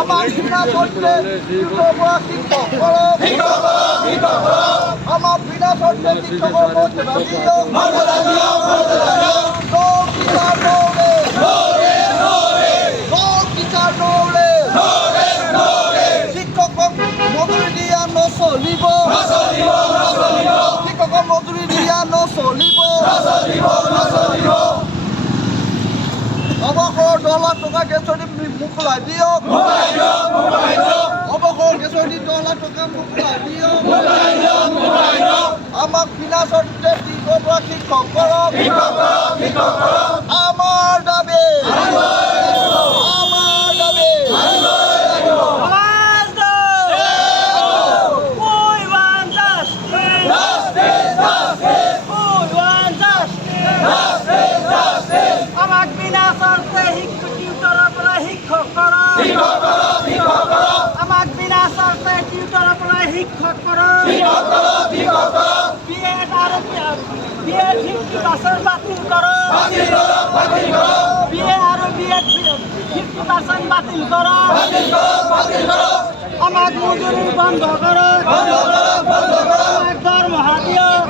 আমাৰ বিনা শৰ্তে শিক্ষক কৰো, আমাৰ বিনা শৰ্তে শিক্ষক শিক্ষক মজুৰি দিয়া নচলিব, শিক্ষক মজুৰি দিয়া নচলিব। অবসৰ 10 লাখ টকা গেছনি মোকলাই দিয়ক, অবসৰ গেছনি 10 লাখ টকা মোকলাই দিয়ক। আমাক বিনা শৰ্তে শিক্ষক কৰক, আমাৰ দাবি, আমাৰ দাবি। আমাক বিনা শৰ্তে টিউটৰৰ পৰা শিক্ষক কৰক, আমাক বিনা শৰ্তে টিউটৰৰ পৰা শিক্ষক কৰক। বিএড আৰু বিএড 50% বাতিল কৰক, বিএ আৰু বিএড 50% বাতিল কৰক। আমাক মজুৰি বন্ধ কৰক, আমাক দৰমহা দিয়ক।